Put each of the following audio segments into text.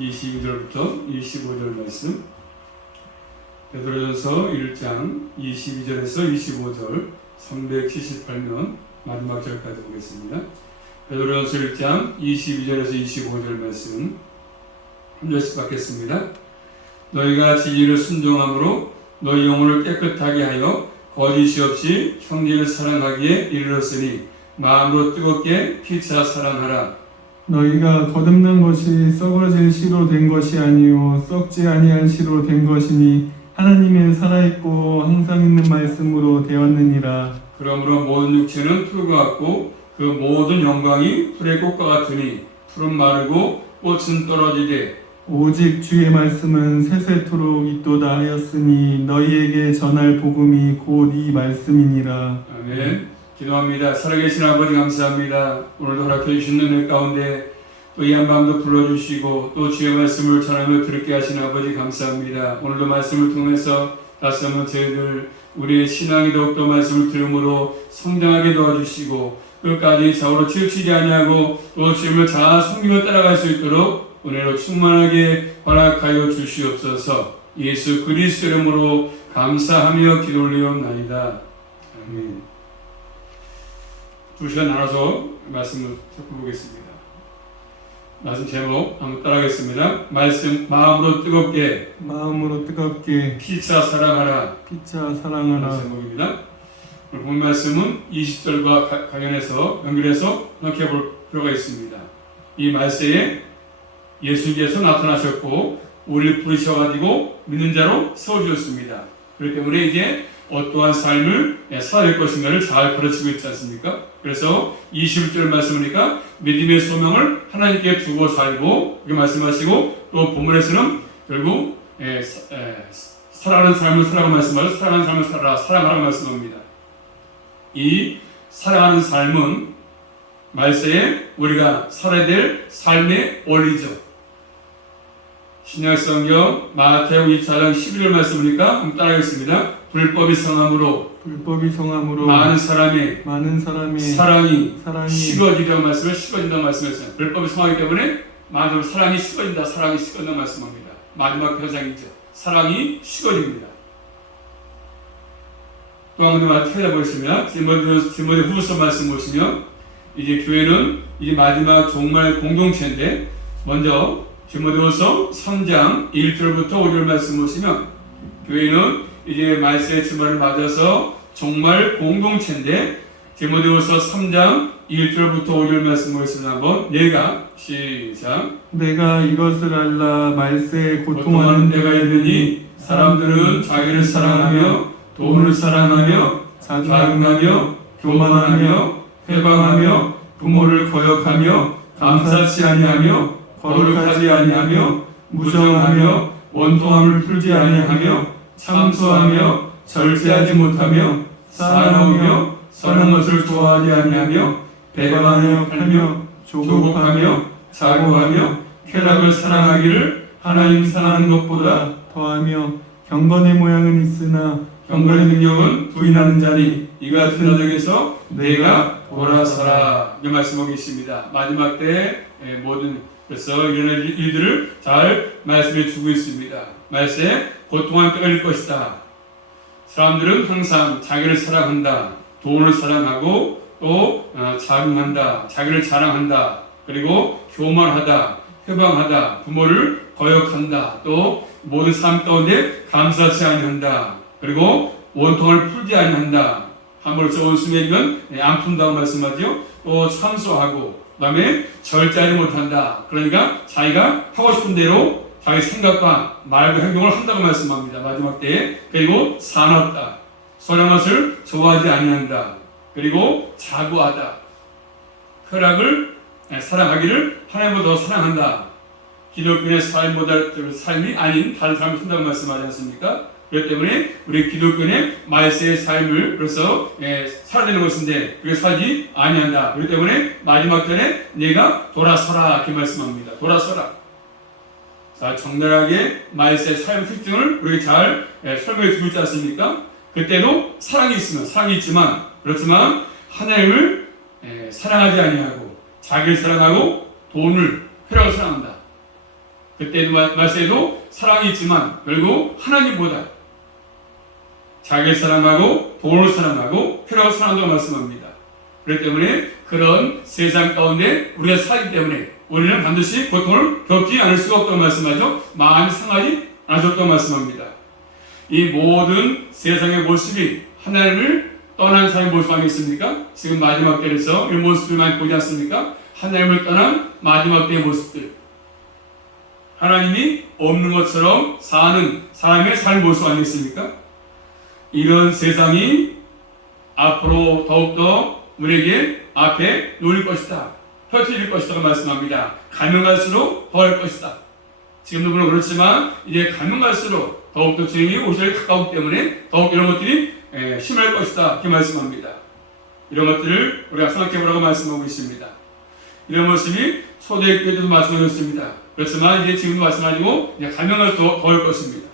22절부터 25절 말씀, 베드로전서 1장 22절에서 25절 378면 마지막 절까지 보겠습니다. 베드로전서 1장 22절에서 25절 말씀 한 절씩 받겠습니다. 너희가 진리를 순종함으로 너희 영혼을 깨끗하게 하여 거짓이 없이 형제를 사랑하기에 이르렀으니 마음으로 뜨겁게 피차 사랑하라. 너희가 거듭난 것이 썩어질 씨로 된 것이 아니요 썩지 아니한 씨로 된 것이니 하나님의 살아있고 항상 있는 말씀으로 되었느니라. 그러므로 모든 육체는 풀과 같고 그 모든 영광이 풀의 꽃과 같으니 풀은 마르고 꽃은 떨어지되 오직 주의 말씀은 세세토록 있도다 하였으니 너희에게 전할 복음이 곧 이 말씀이니라. 아멘. 기도합니다. 살아계신 아버지 감사합니다. 오늘도 허락해 주신 은혜 가운데 또 이 한밤도 불러주시고 또 주의 말씀을 전하며 들을게 하신 아버지 감사합니다. 오늘도 말씀을 통해서 다시 한번 저희들 우리의 신앙이 더욱더 말씀을 들음으로 성장하게 도와주시고 끝까지 좌우로 치우치지 아니하고 또 주님을 잘 섬기며 따라갈 수 있도록 은혜로 충만하게 허락하여 주시옵소서. 예수 그리스도 이름으로 감사하며 기도 올리옵나이다. 아멘. 2시간 나눠서 말씀을 살펴보겠습니다. 말씀 제목 한번 따라하겠습니다. 말씀 마음으로 뜨겁게 피차 사랑하라. 피차 사랑하라. 제목입니다. 오늘 본 말씀은 20절과 관련해서 연결해서 생각해 볼 필요가 있습니다. 이 말세에 예수께서 나타나셨고 우리를 부르셔가지고 믿는 자로 세워주셨습니다. 그렇기 때문에 이제 어떠한 삶을 살아낼 것인가를 잘 가르치고 있지 않습니까? 그래서 21절 말씀이니까 믿음의 소명을 하나님께 두고 살고 이렇게 말씀하시고 또 본문에서는 결국 살아가는 삶을 살아가는 말씀하고 살아가는 삶을 살아가라고 말씀합니다. 이 살아가는 삶은 말세에 우리가 살아야 될 삶의 원리죠. 신약성경 마태복음 24장 11절 말씀이니까 한번 따라하겠습니다. 불법이 성함으로 많은 사람의 사랑이 식어지다고 말씀했어요. 불법이 성하기 때문에 많은 사랑이 식어진다고 말씀합니다. 마지막 표상이죠. 사랑이 식어집니다. 또 한 번 찾아보시면 디모데 후서 말씀 보시면 이제 교회는 이제 마지막 종말 공동체인데 먼저 디모데후서 3장 1절부터 5절 말씀 보시면 교회는 이제 말세의 주말을 맞아서 종말 공동체인데 디모데후서 3장 1절부터 5절 말씀 보겠습니다. 한번 내가 이것을 알라 말세에 고통하는 때가 있으니 사람들은 자기를 사랑하며 돈을 사랑하며 자랑하며 교만하며 회방하며 부모를 거역하며 감사치 아니하며 거룩하지 아니하며 무정하며 원통함을 풀지 아니하며 참소하며 절제하지 못하며 사나우며 선한 것을 좋아하지 아니하며 배반하여 팔며 조급하며 자고하며 쾌락을 사랑하기를 하나님 사랑하는 것보다 더하며 경건의 모양은 있으나 경건의 능력은 부인하는 자니 이 같은 자에게서 내가 돌아서라. 이 말씀하고 있습니다. 마지막 때 모든 그래서 이런 일들을 잘 말씀해 주고 있습니다. 말세 고통한 때가 일 것이다. 사람들은 항상 자기를 사랑한다. 돈을 사랑하고 또 자긍한다. 자기를 자랑한다. 그리고 교만하다. 회방하다. 부모를 거역한다. 또 모든 삶 가운데 감사치 아니한다. 그리고 원통을 풀지 아니한다. 함으로써 원수매이면 안 푼다고 말씀하죠. 또 참소하고 그 다음에 절제하지 못한다. 그러니까 자기가 하고 싶은 대로 자기 생각과 말과 행동을 한다고 말씀합니다. 마지막 때에. 그리고 사납다. 선한 것을 좋아하지 아니한다. 그리고 자고하다. 쾌락을 사랑하기를 하나님보다 더 사랑한다. 기독교의 삶이 아닌 다른 삶을 산다고 말씀하지 않습니까? 그렇기 때문에 우리 기독교는 말세의 삶을 그래서 살아야 되는 것인데 그게 살지 아니한다. 그렇기 때문에 마지막 전에 내가 돌아서라 이렇게 말씀합니다. 돌아서라. 자, 적나라하게 말세의 삶의 특징을 우리가 잘 설명해 주고 있지 않습니까? 그때도 사랑이 있지만 그렇지만 하나님을 사랑하지 아니하고 자기를 사랑하고 돈을 쾌락을 사랑한다. 그때도 말세에도 사랑이 있지만 결국 하나님보다 자기를 사랑하고 돈을 사랑하고 회라고 사랑한다고 말씀합니다. 그렇기 때문에 그런 세상 가운데 우리가 살기 때문에 우리는 반드시 고통을 겪지 않을 수가 없다고 말씀하죠. 마음이 상하지 않으셨다고 말씀합니다. 이 모든 세상의 모습이 하나님을 떠난 사람의 모습 아니겠습니까? 지금 마지막 때에서 이 모습을 많이 보지 않습니까? 하나님을 떠난 마지막 때의 모습들, 하나님이 없는 것처럼 사는 사람의 삶 모습 아니겠습니까? 이런 세상이 앞으로 더욱더 우리에게 앞에 놓일 것이다, 펼쳐질 것이다 말씀합니다. 가면 갈수록 더할 것이다. 지금도 물론 그렇지만 이제 가면 갈수록 더욱더 주님이 오실 가까우기 때문에 더욱 이런 것들이 심할 것이다 이렇게 말씀합니다. 이런 것들을 우리가 생각해보라고 말씀하고 있습니다. 이런 모습이 초대교회 때도 말씀하셨습니다. 그렇지만 이제 지금도 말씀하시고 가면 갈수록 더할 것입니다.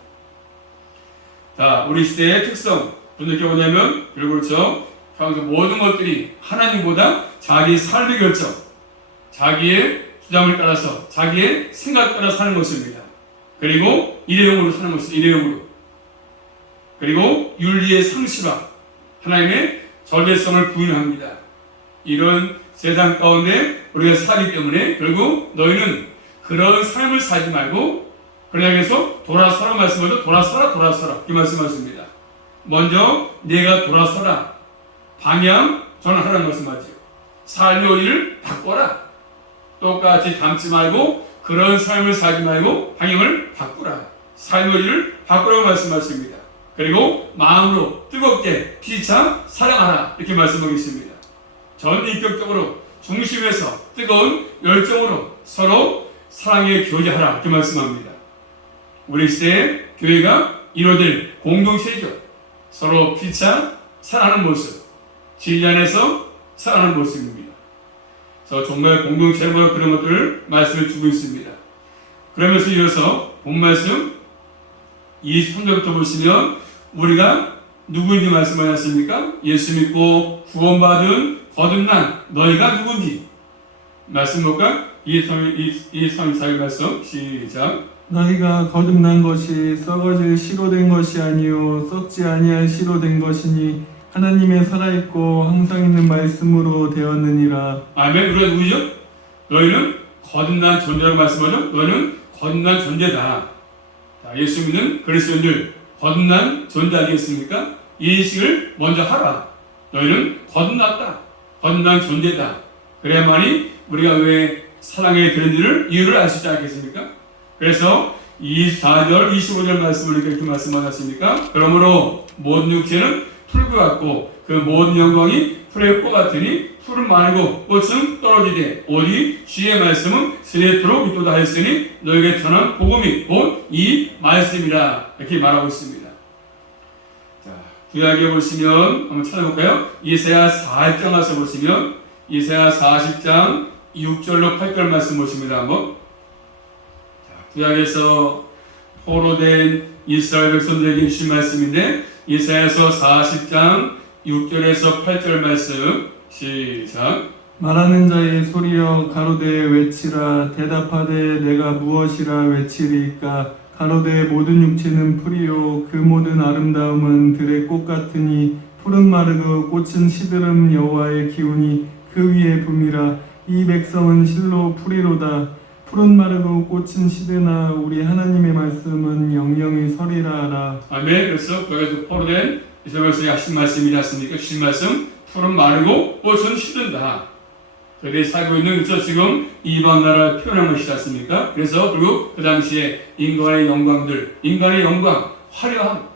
자, 우리 시대의 특성 무슨 느껴보냐면 결국 그렇죠. 모든 것들이 하나님보다 자기 삶의 결정, 자기의 주장을 따라서 자기의 생각 따라 사는 것입니다. 그리고 일회용으로 사는 것입니다. 일회용으로. 그리고 윤리의 상실화, 하나님의 절대성을 부인합니다. 이런 세상 가운데 우리가 살기 때문에 결국 너희는 그런 삶을 살지 말고 그러나 그래서 돌아서라 말씀하죠. 돌아서라 이 말씀하십니다. 먼저 내가 돌아서라, 방향 전환하라는 말씀하죠. 삶의 의리를 바꿔라. 똑같이 닮지 말고 그런 삶을 살지 말고 방향을 바꾸라. 삶의 의리를 바꾸라고 말씀하십니다. 그리고 마음으로 뜨겁게 피차 사랑하라 이렇게 말씀하고 있습니다. 전인격적으로 중심에서 뜨거운 열정으로 서로 사랑에 교제하라 이렇게 말씀합니다. 우리 시대의 교회가 이루어질 공동체이죠. 서로 피차 사랑하는 모습, 진리 안에서 사랑하는 모습입니다. 그래서 정말 공동체로 그런 것들을 말씀을 주고 있습니다. 그러면서 이어서 본 말씀 23절부터 보시면 우리가 누구인지 말씀하셨습니까? 예수 믿고 구원받은 거듭난 너희가 누군지 말씀 볼까? 23절 말씀 시작. 너희가 거듭난 것이 썩어질 씨로 된 것이 아니요 썩지 아니할 씨로 된 것이니 하나님의 살아있고 항상 있는 말씀으로 되었느니라. 아멘. 우리가 누구죠? 너희는 거듭난 존재라고 말씀하죠. 너희는 거듭난 존재다. 자, 예수 믿는 그리스도인들 거듭난 존재 아니겠습니까? 이 인식을 먼저 하라. 너희는 거듭났다. 거듭난 존재다. 그래야만이 우리가 왜 사랑에 드는지를 이유를 알 수 있지 않겠습니까? 그래서 24절, 25절 말씀을 이렇게 말씀하셨습니까? 그러므로 모든 육체는 풀과 같고 그 모든 영광이 풀의 꽃 같으니 풀은 마르고 꽃은 떨어지되 오직 주의 말씀은 세대토록 있도다 하였으니 너에게 전한 복음이 곧 이 말씀이라 이렇게 말하고 있습니다. 자, 구약에 보시면 한번 찾아볼까요? 이사야 40장 와서 보시면 이사야 40장 6절로 8절 말씀 보십니다. 한번. 자, 구약에서 포로된 이스라엘 백성들에게 주신 말씀인데 이사야서 40장 6절에서 8절 말씀 시작. 말하는 자의 소리여 가로되 외치라. 대답하되 내가 무엇이라 외치리까. 가로되 모든 육체는 풀이요 그 모든 아름다움은 들의 꽃 같으니 풀은 마르고 꽃은 시드름 여호와의 기운이 그 위에 붐이라. 이 백성은 실로 풀이로다. 풀은 마르고 꽃은 시드나 우리 하나님의 말씀은 영영이 서리라. 아멘. 그래서 거기서 포로된 이스라엘에서 하신 말씀이지 않습니까? 주신 말씀 풀은 마르고 꽃은 시든다. 그들이 살고 있는 그래서 지금 이방 나라를 표현한 것이지 않습니까? 그래서 그리고 그 당시에 인간의 영광들, 인간의 영광, 화려함,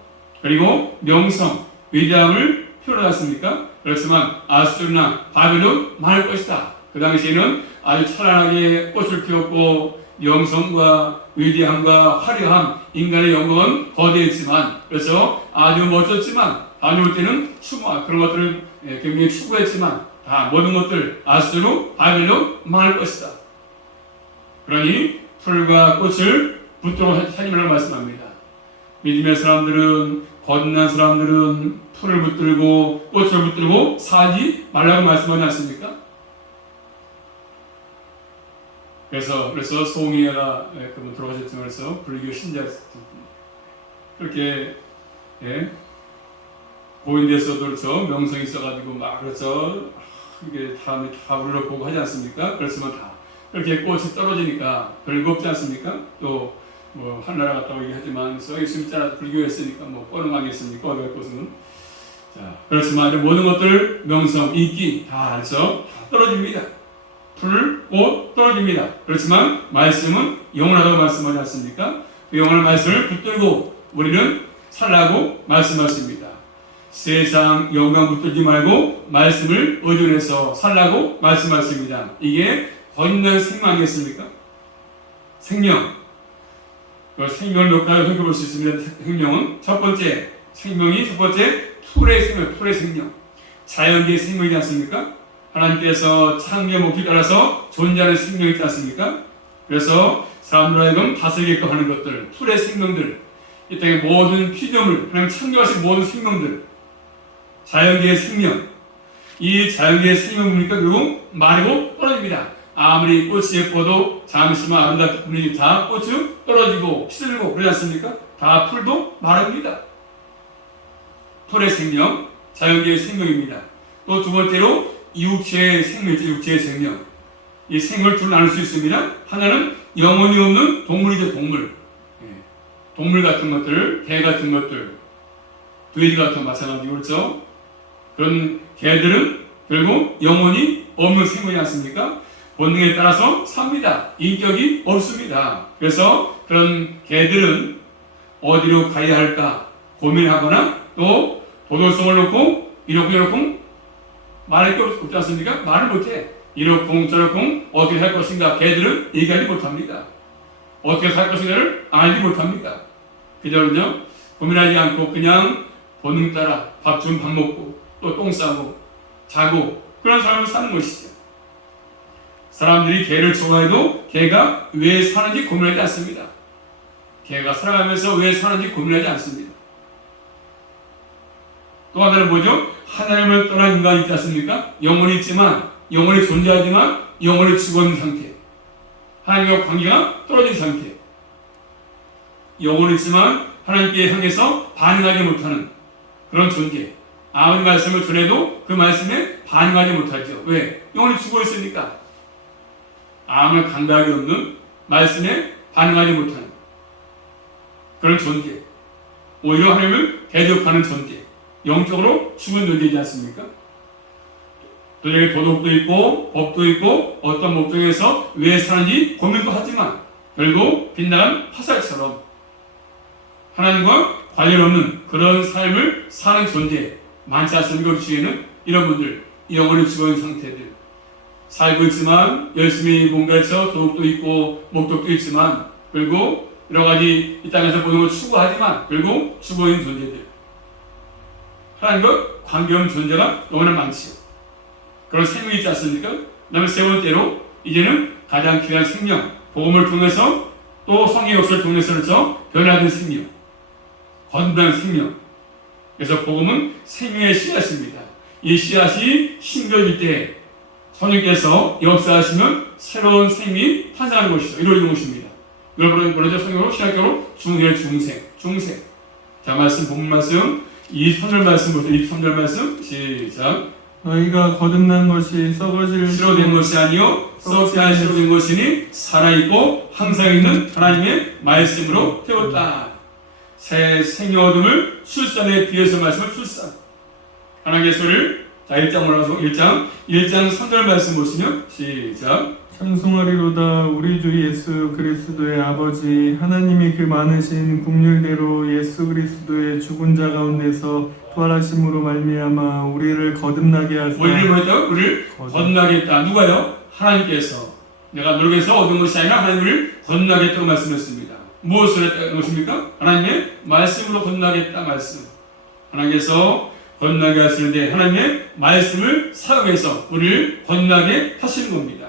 그리고 명성, 위대함을 표현하셨습니까? 그렇지만 아수르나 바벨론 망할 것이다. 그 당시에는 아주 찬란하게 꽃을 피웠고 명성과 위대함과 화려함, 인간의 영광은 거대했지만 그래서 아주 멋졌지만 다녀올 때는 추모 그런 것들을 굉장히 추구했지만 다 모든 것들 아수르, 바벨론 망할 것이다. 그러니 풀과 꽃을 붙들고 살지 말라고 말씀합니다. 믿음의 사람들은 거듭난 사람들은 풀을 붙들고 꽃을 붙들고 살지 말라고 말씀하지 않습니까? 그래서 송이가 그분 돌아가셨지만 그래서 불교 신자였습니다. 그렇게 고인대에서도 그렇죠. 명성이 있어가지고 막 그렇죠. 이게 사람이 다 우리를 보고 하지 않습니까? 그렇지만 다 그렇게 꽃이 떨어지니까 별거 없지 않습니까? 또 뭐 한나라 갔다고 얘기하지만 예수님 따라 불교했으니까 뭐 뻔뻔하겠습니까? 어디 갈 곳은 자 그렇지만 모든 것들 명성, 인기 다 그렇죠. 다 떨어집니다. 풀, 꽃 떨어집니다. 그렇지만 말씀은 영원하다고 말씀하지 않습니까? 그 영원한 말씀을 붙들고 우리는 살라고 말씀하십니다. 세상 영광 붙들지 말고 말씀을 의존해서 살라고 말씀하십니다. 이게 건난 생명 아니겠습니까? 생명. 그 생명을 몇 가지 살펴볼 수 있습니다. 생명은 첫 번째 생명이 첫 번째 풀의 생명, 풀의 생명. 자연계의 생명이지 않습니까? 하나님께서 창조의 목적에 따라서 존재하는 생명이 있지 않습니까? 그래서 사람들 하여금 다스리게끔 하는 것들, 풀의 생명들, 이 땅의 모든 피조물, 하나님 창조하신 모든 생명들, 자연계의 생명, 이 자연계의 생명 보니까 결국 마르고 떨어집니다. 아무리 꽃이 예뻐도 잠시만 아름답게 분위기 다 꽃이 떨어지고 시들고 그러지 않습니까? 다 풀도 마릅니다. 풀의 생명, 자연계의 생명입니다. 또 두 번째로 육체의 생명이죠. 육체의 생명. 이 생명을 둘 나눌 수 있습니다. 하나는 영혼이 없는 동물이죠. 동물. 동물 같은 것들, 개 같은 것들, 돼지 같은 것 마찬가지고 그렇죠. 그런 개들은 결국 영혼이 없는 생명이지 않습니까? 본능에 따라서 삽니다. 인격이 없습니다. 그래서 그런 개들은 어디로 가야 할까 고민하거나 또 도덕성을 놓고 이러쿵 말할 게 없지 않습니까? 말을 못해. 이러쿵저러쿵 어떻게 할 것인가 개들은 얘기하지 못합니다. 어떻게 살 것인가를 알지 못합니다. 그저는요 고민하지 않고 그냥 본능 따라 밥 좀 밥 먹고 또 똥 싸고 자고 그런 삶을 사는 것이죠. 사람들이 개를 좋아해도 개가 왜 사는지 고민하지 않습니다. 개가 살아가면서 왜 사는지 고민하지 않습니다. 또 하나는 뭐죠? 하나님을 떠난 인간이 있지 않습니까? 영혼이 있지만, 영혼이 존재하지만 영혼이 죽어있는 상태. 하나님과 관계가 떨어진 상태. 영혼이 있지만 하나님께 향해서 반응하지 못하는 그런 존재. 아무리 말씀을 전해도 그 말씀에 반응하지 못하죠. 왜? 영혼이 죽어있으니까. 아무 감각이 없는 말씀에 반응하지 못하는 그런 존재. 오히려 하나님을 대적하는 존재. 영적으로 죽은 존재이지 않습니까? 그들에게 도덕도 있고 법도 있고 어떤 목적에서 왜 사는지 고민도 하지만 결국 빛나는 화살처럼 하나님과 관련 없는 그런 삶을 사는 존재 많지 않습니까? 그 주위에는 이런 분들 영혼이 죽어있는 상태들 살고 있지만 열심히 뭔가에서 도덕도 있고 목적도 있지만 결국 여러 가지 이 땅에서 모든 걸 추구하지만 결국 죽어있는 존재들 하나님과 관계없는 존재가 너무나 많지요. 그런 생명이 있지 않습니까? 그 다음에 세 번째로 이제는 가장 귀한 생명 복음을 통해서 또 성의 역사를 통해서 변화된 생명 건강한 생명. 그래서 복음은 생명의 씨앗입니다. 이 씨앗이 심겨질 때 성령께서 역사하시면 새로운 생명이 탄생하는 것이죠. 이루어지는 것입니다. 이걸 뭐라죠? 성경으로 신학적으로 중생. 자, 본문 말씀 23절 말씀 보세요. 23절 말씀 시작. 너희가 거듭난 것이 썩어질 실어된 것이 아니요 썩지 않은 실어된 것이니 살아있고 항상 있는 하나님의 말씀으로 태웠다. 새 생명 얻음을 출산에 비해서 말씀을 출산. 하나님의 소리를 자 1장 뭐라고 1장 3절 말씀 보시면 시작. 찬송하리로다 우리 주 예수 그리스도의 아버지 하나님이 그 많으신 긍휼대로 예수 그리스도의 죽은 자 가운데서 부활하심으로 말미암아 우리를 거듭나게 하사 우리를 뭐였다? 우리를 거듭나게 했다. 누가요? 하나님께서 내가 노력해서 얻은 것이 아니라 하나님을 거듭나게 했다고 말씀했습니다. 무엇을 했다는 것입니까? 하나님의 말씀으로 거듭나게 했다 말씀. 하나님께서 거듭나게 하시는데 하나님의 말씀을 사용해서 우리를 거듭나게 하시는 겁니다.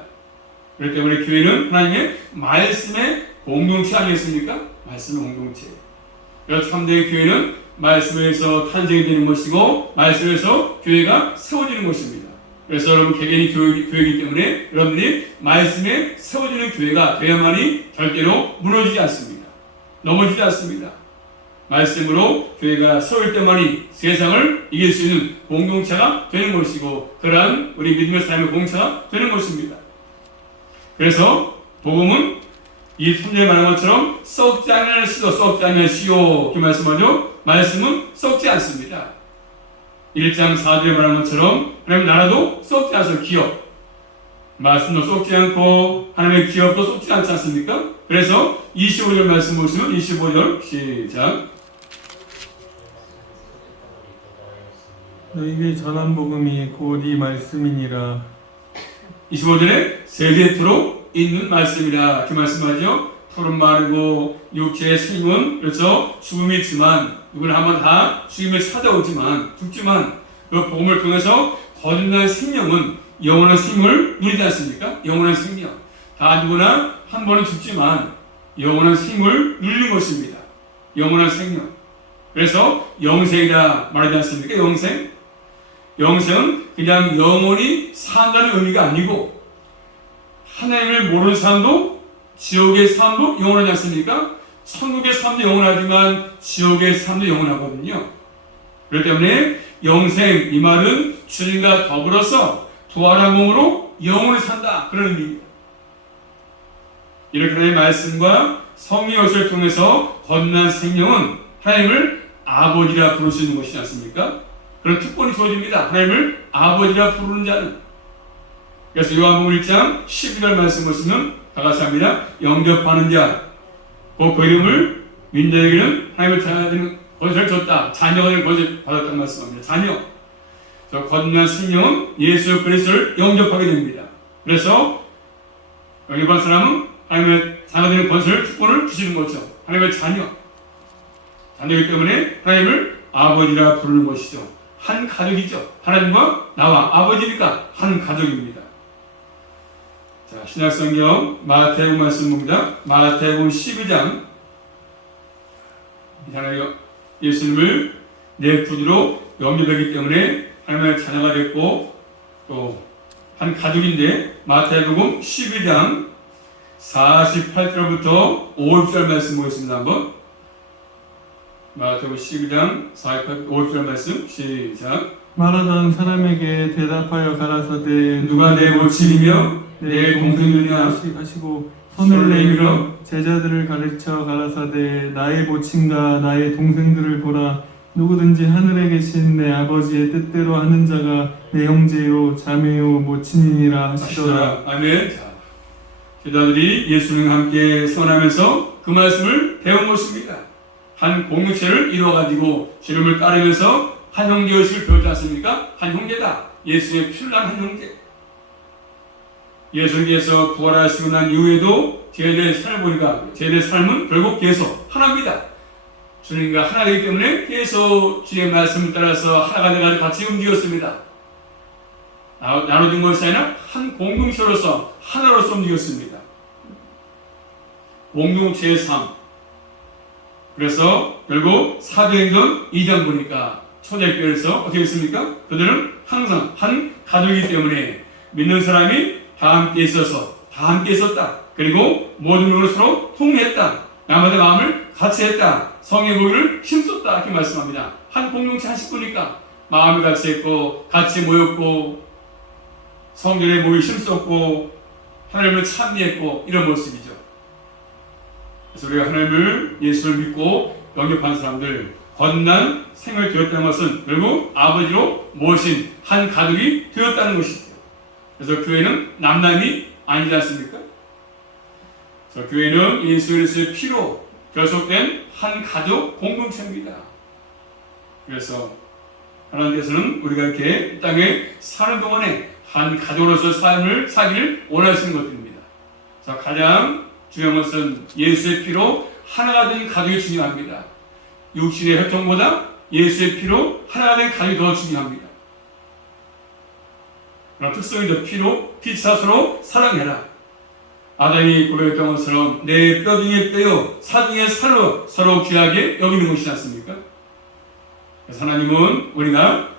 그렇기 때문에 교회는 하나님의 말씀의 공동체 아니겠습니까? 말씀의 공동체. 그래서 참된 교회는 말씀에서 탄생이 되는 것이고 말씀에서 교회가 세워지는 것입니다. 그래서 여러분 개개인이 교회이기 때문에 여러분들이 말씀에 세워지는 교회가 되어야만이 절대로 무너지지 않습니다. 넘어지지 않습니다. 말씀으로 교회가 세울 때만이 세상을 이길 수 있는 공동체가 되는 것이고 그러한 우리 믿음의 삶의 공동체가 되는 것입니다. 그래서 복음은 이 3절에 말한 것처럼 썩지 않을 씨도 썩지 않을 씨요 이렇게 말씀하죠. 말씀은 썩지 않습니다. 1장 4절에 말한 것처럼 하나님의 나라도 썩지 않아서 기업 말씀도 썩지 않고 하나님의 기업도 썩지 않지 않습니까? 그래서 25절 말씀 보시면 25절 시작. 너희에게 전한 복음이 곧 이 말씀이니라. 25절에 세세토록 있는 말씀이라 그 말씀하죠. 푸른 마르고 육체의 생은 그래서 죽음이 있지만 누구나 한번 다 죽음을 찾아오지만 죽지만 그 복음을 통해서 거듭난 생명은 영원한 생명을 누리지 않습니까? 영원한 생명 다 누구나 한 번은 죽지만 영원한 생명을 누리는 것입니다. 영원한 생명 그래서 영생이라 말하지 않습니까? 영생은 그냥 영원히 산다는 의미가 아니고 하나님을 모르는 삶도 지옥의 삶도 영원하지 않습니까? 천국의 삶도 영원하지만 지옥의 삶도 영원하거든요. 그렇기 때문에 영생 이 말은 주님과 더불어서 부활한 몸으로 영원히 산다 그런 의미입니다. 이렇게 하나님의 말씀과 성령의 것을 통해서 거듭난 생명은 하나님을 아버지라 부를 수 있는 것이지 않습니까? 그런 특권이 주어집니다. 하나님을 아버지라 부르는 자는. 그래서 요한복음 1장 12절 말씀 보시면 다 같이 합니다. 영접하는 자, 그 이름을 민자에게는 하나님을 자녀되는 권세를 줬다. 자녀가 되는 권세를 받았다는 말씀합니다. 자녀. 저 거듭난 생명은 예수 그리스도를 영접하게 됩니다. 그래서 영접한 사람은 하나님의 자녀가 되는 권세를 특권을 주시는 거죠. 하나님의 자녀이기 때문에 하나님을 아버지라 부르는 것이죠. 한 가족이죠. 하나님과 나와 아버지니까 한 가족입니다. 자, 신약성경 마태복음 말씀 봅니다. 마태복음 12장 하나님 예수님을 내 구주로 영접하기 때문에 하나님의 자녀가 됐고 또 한 가족인데 마태복음 12장 48절부터 50절 말씀 보겠습니다. 한번 마태복음 12장 48, 50절 말씀 시작. 말하던 사람에게 대답하여 가라사대 누가 내 모친이며 내 동생이냐 하시고 손을 내밀어 제자들을 가르쳐 가라사대 나의 모친과 나의 동생들을 보라. 누구든지 하늘에 계신 내 아버지의 뜻대로 하는 자가 내 형제요 자매요 모친이니라 하시더라. 아멘. 자, 제자들이 예수님과 함께 선하면서 그 말씀을 배운 것입니다. 한 공동체를 이루어가지고 주님을 따르면서 한 형제의식을 배우지 않습니까? 한 형제다. 예수의 피를 난 한 형제. 예수님께서 부활하시고 난 이후에도 제자들의 삶을 보니까 제자들의 삶은 결국 계속 하나입니다. 주님과 하나이기 때문에 계속 주의 말씀을 따라서 하나가 돼가지고 같이 움직였습니다. 나눠진 것이 아니라 한 공동체로서 하나로서 움직였습니다. 공동체의 삶. 그래서 결국 사도행전 2장 보니까 초대교회에서 어떻게 했습니까? 그들은 항상 한 가족이기 때문에 믿는 사람이 다 함께 있어서 다 함께 있었다. 그리고 모든 것으로 서로 통했다. 나마다 마음을 같이 했다. 성의 모임을 힘썼다. 이렇게 말씀합니다. 한 공동체 한 식구니까 마음을 같이 했고 같이 모였고 성전의 모임을 힘썼고 하나님을 찬미했고 이런 모습이죠. 그래서 우리가 하나님을 예수를 믿고 영접한 사람들 거듭난 생을 되었다는 것은 결국 아버지로 모신 한 가족이 되었다는 것이죠. 그래서 교회는 남남이 아니지 않습니까? 그래서 교회는 예수 그리스도의 피로 결속된 한 가족 공동체입니다. 그래서 하나님께서는 우리가 이렇게 이 땅에 사는 동안에 한 가족으로서 삶을 사기를 원하시는 것입니다. 자, 가장 중요한 것은 예수의 피로 하나가 된 가족이 중요합니다. 육신의 혈통보다 예수의 피로 하나가 된 가족이 더 중요합니다. 그런 특성이죠. 피로 피차서로 사랑해라. 아담이 고백했던 것처럼 내 뼈 중에 뼈요 살 중에 살로 서로 귀하게 여기는 것이지 않습니까? 그래서 하나님은 우리가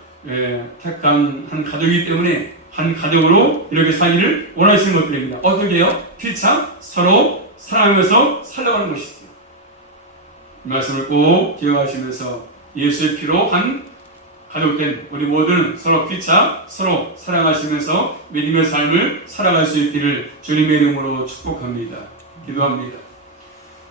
택한 한 가족이기 때문에 한 가족으로 이렇게 살기를 원하시는 것들입니다. 어떻게 해요? 피차 서로 사랑하면서 살아가는 것이죠. 이 말씀을 꼭 기억하시면서 예수의 피로 한 가족된 우리 모두는 서로 피차 서로 사랑하시면서 믿음의 삶을 살아갈 수 있기를 주님의 이름으로 축복합니다. 기도합니다.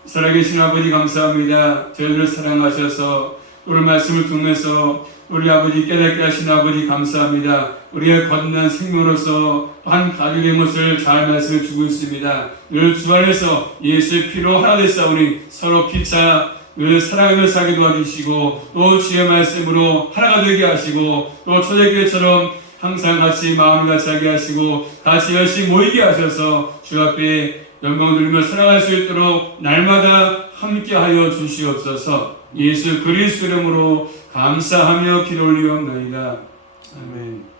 살아계신 아버지 감사합니다. 저희들을 사랑하셔서 오늘 말씀을 통해서 우리 아버지 깨닫게 하신 아버지 감사합니다. 우리의 거듭난 생명으로서 한 가족의 모습을 잘 말씀해 주고 있습니다. 늘 주 안에서 예수의 피로 하나 되사오니 서로 피차 늘 사랑하며 살게 도와주시고 또 주의 말씀으로 하나가 되게 하시고 또 초대교회처럼 항상 같이 마음을 같이 하게 하시고 같이 열심히 모이게 하셔서 주 앞에 영광 돌리며 살아갈 수 있도록 날마다 함께하여 주시옵소서. 예수 그리스도 이름으로 감사하며 기도 올리옵나이다. 아멘.